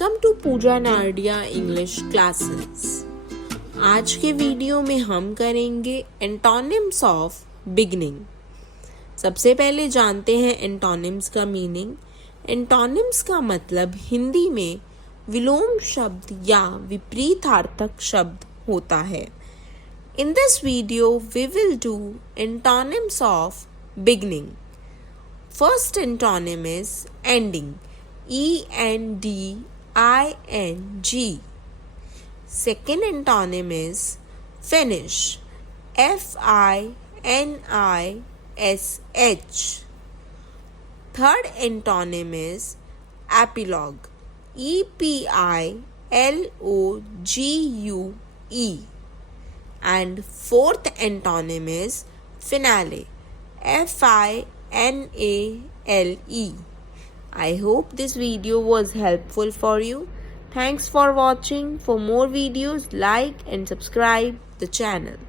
Welcome to Puja Nardia English classes. आज के video में हम करेंगे एंटोनिम्स ऑफ बिगनिंग। सबसे पहले जानते हैं एंटोनिम्स का मीनिंग। एंटोनिम्स का मतलब हिंदी में विलोम शब्द या विपरीतार्थक शब्द होता है। In this video we will do antonyms of beginning. First antonym is ending, ENDING. Second antonym is finish, FINISH. Third antonym is epilogue, EPILOGUE. And fourth antonym is finale, FINALE. I hope this video was helpful for you. Thanks for watching. For more videos, like and subscribe the channel.